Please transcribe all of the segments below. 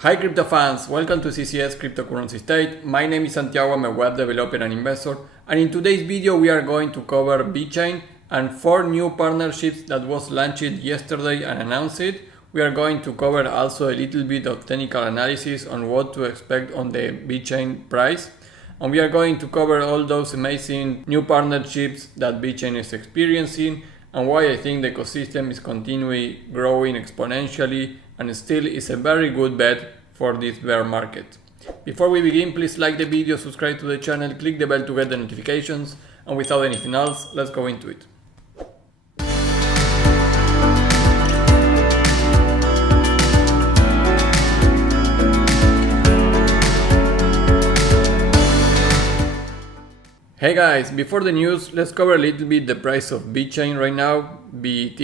Hi crypto fans, welcome to CCS Cryptocurrency State. My name is Santiago, I'm a web developer and investor, and in today's video we are going to cover Vechain and 4 new partnerships that was launched yesterday and announced it. We are going to cover also a little bit of technical analysis on what to expect on the Vechain price. And we are going to cover all those amazing new partnerships that Vechain is experiencing and why I think the ecosystem is continually growing exponentially and still is a very good bet for this bear market. Before we begin, please like the video, subscribe to the channel, click the bell to get the notifications, and without anything else, let's go into it. Hey guys, before the news, let's cover a little bit the price of Vechain right now, BET.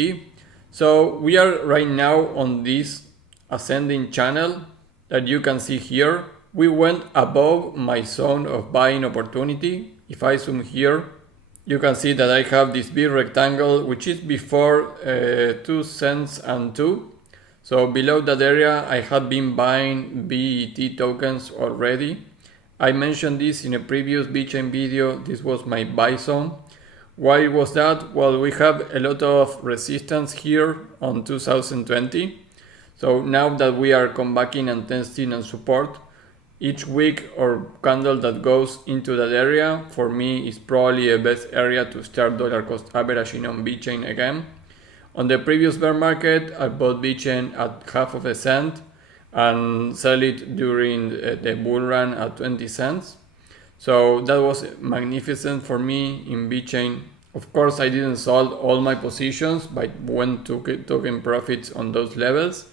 So we are right now on this ascending channel that you can see here. We went above my zone of buying opportunity. If I zoom here, you can see that I have this big rectangle, which is before 2 cents and 2. So below that area, I had been buying BET tokens already. I mentioned this in a previous Vechain video. This was my buy zone. Why was that? Well, we have a lot of resistance here on 2020. So now that we are coming and testing and support, each week or candle that goes into that area, for me, is probably a best area to start dollar cost averaging on Vechain again. On the previous bear market, I bought Vechain at half of a cent and sell it during the bull run at 20 cents. So that was magnificent for me in Vechain. Of course, I didn't sell all my positions, but went taking profits on those levels.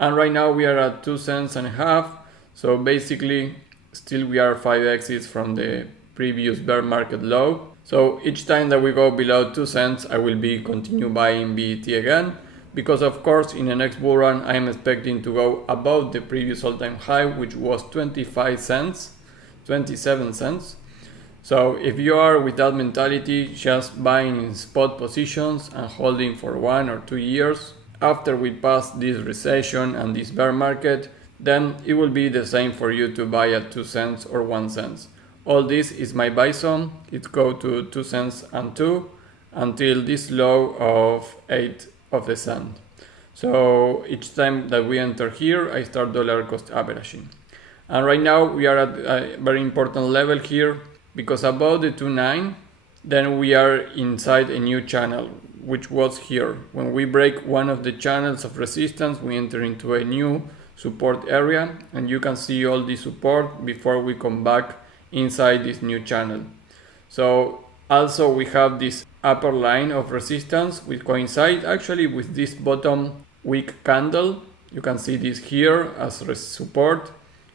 And right now we are at 2 cents and a half. So basically, still we are 5 exits from the previous bear market low. So each time that we go below 2 cents, I will be continue buying BET again. Because of course, in the next bull run, I am expecting to go above the previous all-time high, which was 25 cents, 27 cents. So if you are with that mentality, just buying in spot positions and holding for 1 or 2 years, after we pass this recession and this bear market, then it will be the same for you to buy at 2 cents or 1 cent. All this is my buy zone. It go to 2 cents and 2 until this low of 8 of a cent. So each time that we enter here, I start dollar cost averaging. And right now we are at a very important level here, because above the 2.9, then we are inside a new channel, which was here. When we break one of the channels of resistance, we enter into a new support area, and you can see all the support before we come back inside this new channel. So also we have this upper line of resistance which coincide actually with this bottom weak candle. You can see this here as support,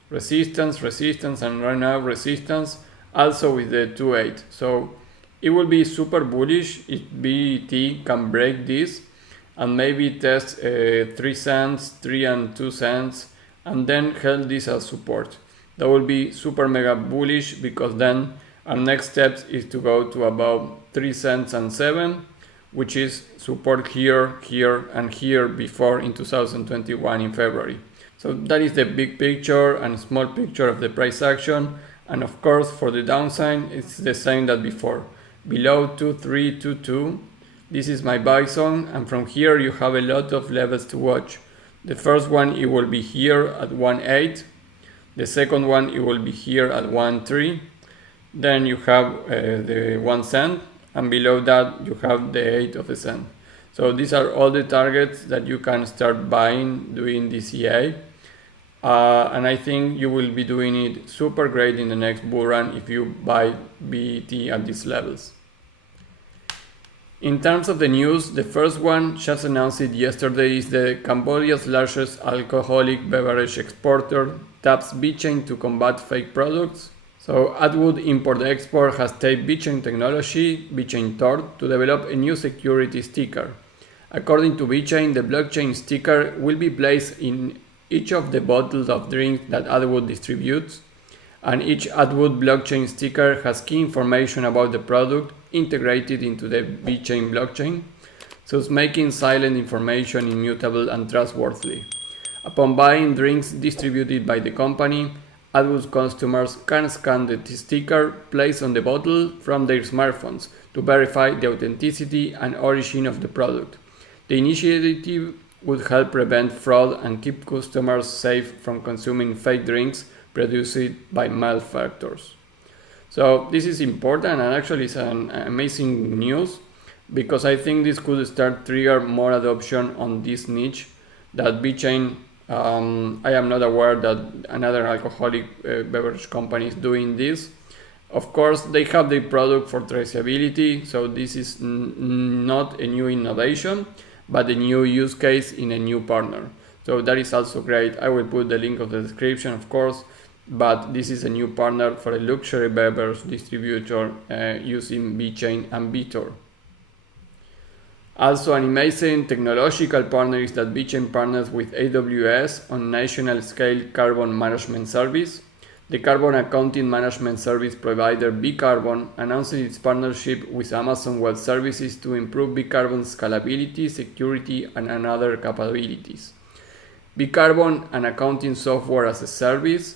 resistance, resistance, and right now resistance, also with the 2.8. So it will be super bullish if BET can break this and maybe test 3 cents, 3 and 2 cents, and then hold this as support. That will be super mega bullish, because then our next step is to go to about 3 cents and 7, which is support here, here, and here before in 2021 in February. So that is the big picture and small picture of the price action. And of course, for the downside, it's the same that before. Below 2.322, this is my buy zone, and from here you have a lot of levels to watch. The first one, it will be here at 1.8. The second one, it will be here at 1.3. Then you have the 1 cent, and below that you have the 8 of a cent. So these are all the targets that you can start buying doing DCA. And I think you will be doing it super great in the next bull run if you buy BET at these levels. In terms of the news, the first one, just announced it yesterday, is the Cambodia's largest alcoholic beverage exporter taps Vechain to combat fake products. So Atwood Import-Export has tapped Vechain technology, Vechain Tort, to develop a new security sticker. According to Vechain, the blockchain sticker will be placed in each of the bottles of drinks that Atwood distributes, and each Atwood blockchain sticker has key information about the product integrated into the Vechain blockchain, thus making silent information immutable and trustworthy. Upon buying drinks distributed by the company, adult customers can scan the sticker placed on the bottle from their smartphones to verify the authenticity and origin of the product. The initiative would help prevent fraud and keep customers safe from consuming fake drinks produced by malefactors. So this is important, and actually it's an amazing news, because I think this could start trigger more adoption on this niche that Vechain. I am not aware that another alcoholic beverage company is doing this. Of course, they have the product for traceability, so this is not a new innovation, but a new use case in a new partner. So that is also great. I will put the link of the description, of course, but this is a new partner for a luxury beverage distributor using Vechain and Vitor. Also, an amazing technological partner is that Vechain partners with AWS on national scale carbon management service. The carbon accounting management service provider bCarbon announced its partnership with Amazon Web Services to improve bCarbon's scalability, security, and other capabilities. bCarbon, an accounting software as a service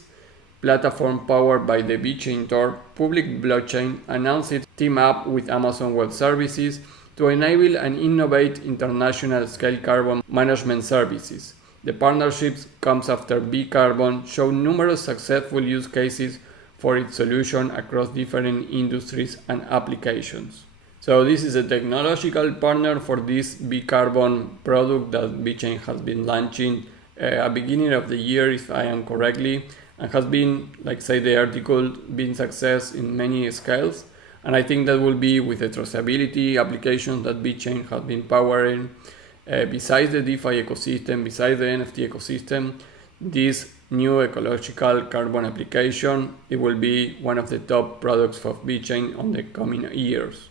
platform powered by the Vechain Tor public blockchain, announced its team up with Amazon Web Services to enable and innovate international scale carbon management services. The partnership comes after bCarbon showed numerous successful use cases for its solution across different industries and applications. So this is a technological partner for this bCarbon product that Vechain has been launching at the beginning of the year, if I am correctly, and has been, like say the article, been success in many scales. And I think that will be with the traceability applications that Vechain has been powering. Besides the DeFi ecosystem, besides the NFT ecosystem, this new ecological carbon application, it will be one of the top products for Vechain on the coming years.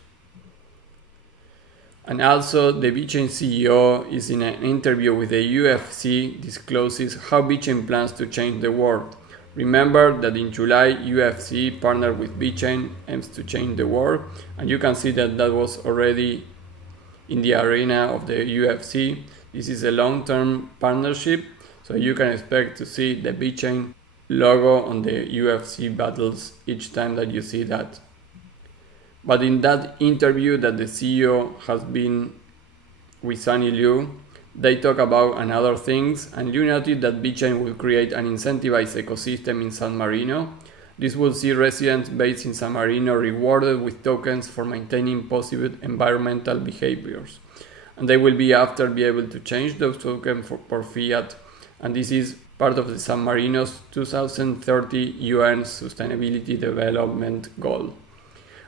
And also, the Vechain CEO is in an interview with the UFC discloses how Vechain plans to change the world. Remember that in July, UFC partnered with Vechain, aims to change the world, and you can see that that was already in the arena of the UFC. This is a long-term partnership, so you can expect to see the Vechain logo on the UFC battles each time that you see that. But in that interview that the CEO has been with Sunny Liu, they talk about another things, and you noted that Vechain will create an incentivized ecosystem in San Marino. This will see residents based in San Marino rewarded with tokens for maintaining positive environmental behaviors. And they will be able to change those tokens for fiat. And this is part of the San Marino's 2030 UN Sustainability Development Goal.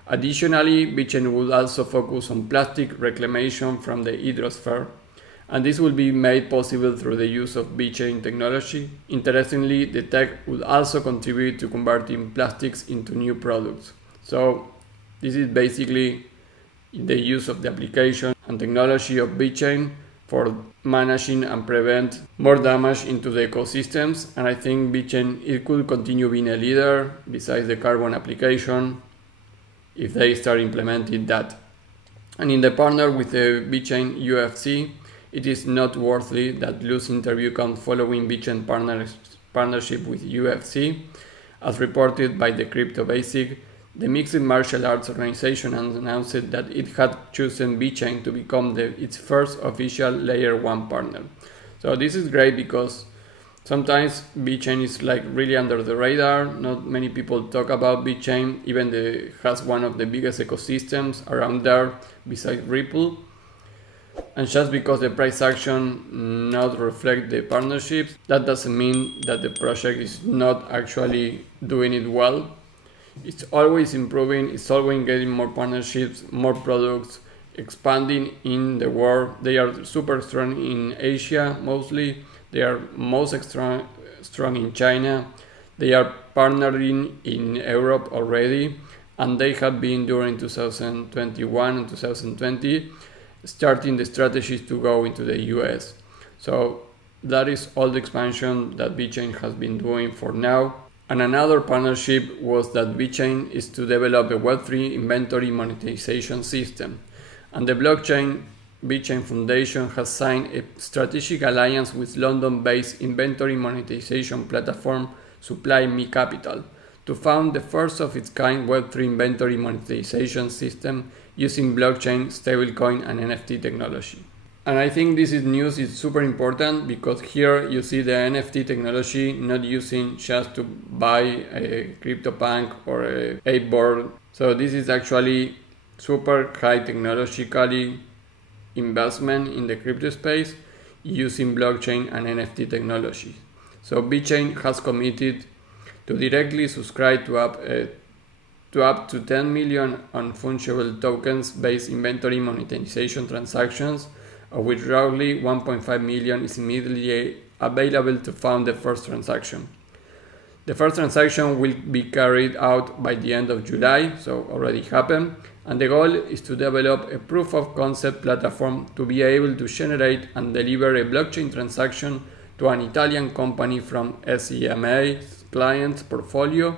Additionally, Vechain will also focus on plastic reclamation from the hydrosphere, and this will be made possible through the use of Vechain technology. Interestingly, the tech will also contribute to converting plastics into new products. So this is basically the use of the application and technology of Vechain for managing and prevent more damage into the ecosystems. And I think Vechain, it could continue being a leader besides the carbon application if they start implementing that. And in the partner with the Vechain UFC, it is noteworthy that Liu's interview comes following Vechain partnership with UFC. As reported by the Crypto Basic, the mixed martial arts organization announced that it had chosen Vechain to become its first official Layer 1 partner. So this is great because sometimes Vechain is like really under the radar. Not many people talk about Vechain, even though it has one of the biggest ecosystems around there besides Ripple. And just because the price action not reflect the partnerships, that doesn't mean that the project is not actually doing it well. It's always improving, it's always getting more partnerships, more products, expanding in the world. They are super strong in Asia mostly. They are most strong in China. They are partnering in Europe already, and they have been during 2021 and 2020 starting the strategies to go into the US. So that is all the expansion that Vechain has been doing for now. And another partnership was that Vechain is to develop a Web3 inventory monetization system. And the blockchain Vechain Foundation has signed a strategic alliance with London-based inventory monetization platform SupplyMe Capital to found the first of its kind Web3 inventory monetization system using blockchain, stablecoin, and NFT technology. And I think this news is super important because here you see the NFT technology not using just to buy a CryptoPunk or a ape board. So this is actually super high technologically investment in the crypto space using blockchain and NFT technology. So Vechain has committed to directly subscribe to up to 10 million non-fungible tokens-based inventory monetization transactions, of which roughly 1.5 million is immediately available to fund the first transaction. The first transaction will be carried out by the end of July, so already happened, and the goal is to develop a proof of concept platform to be able to generate and deliver a blockchain transaction to an Italian company from SEMA's client's portfolio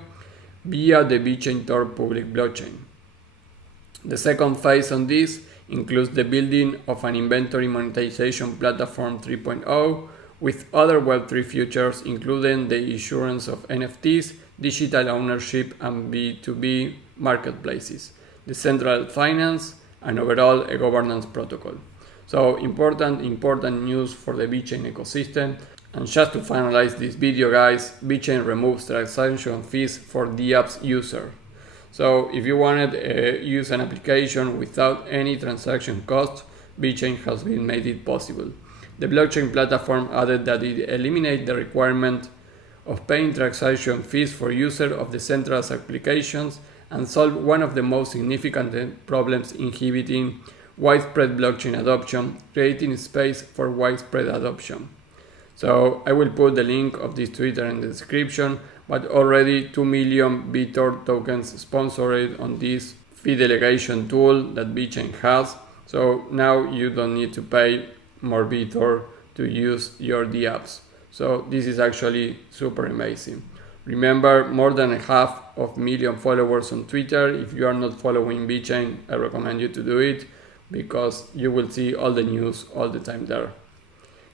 via the Vechain Tor public blockchain. The second phase on this includes the building of an inventory monetization platform 3.0 with other Web3 features, including the issuance of NFTs, digital ownership, and B2B marketplaces, decentralized finance, and overall a governance protocol. So important news for the Vechain ecosystem. And just to finalize this video, guys, Vechain removes transaction fees for dApps user. So if you wanted to use an application without any transaction cost, Vechain has been made it possible. The blockchain platform added that it eliminates the requirement of paying transaction fees for users of the centralized applications and solve one of the most significant problems inhibiting widespread blockchain adoption, creating space for widespread adoption. So I will put the link of this Twitter in the description, but already 2 million VTOR tokens sponsored on this fee delegation tool that Vechain has. So now you don't need to pay more VTOR to use your dApps. So this is actually super amazing. Remember, more than 500,000 followers on Twitter. If you are not following Vechain, I recommend you to do it because you will see all the news all the time there.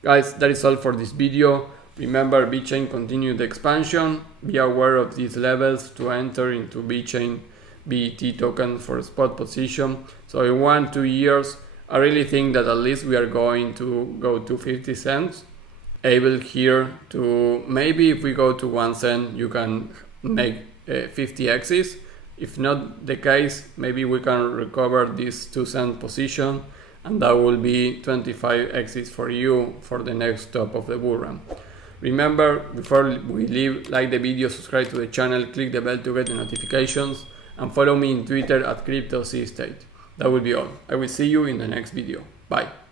Guys, that is all for this video. Remember, Vechain continued the expansion. Be aware of these levels to enter into Vechain VET token for a spot position. So in 1-2 years, I really think that at least we are going to go to 50 cents. Able here to, maybe if we go to 1 cent, you can make 50 X's. If not the case, maybe we can recover this 2 cent position, and that will be 25 X's for you for the next stop of the bull run. Remember, before we leave, like the video, subscribe to the channel, click the bell to get the notifications, and follow me in Twitter at CryptoSeaState. That will be all. I will see you in the next video. Bye.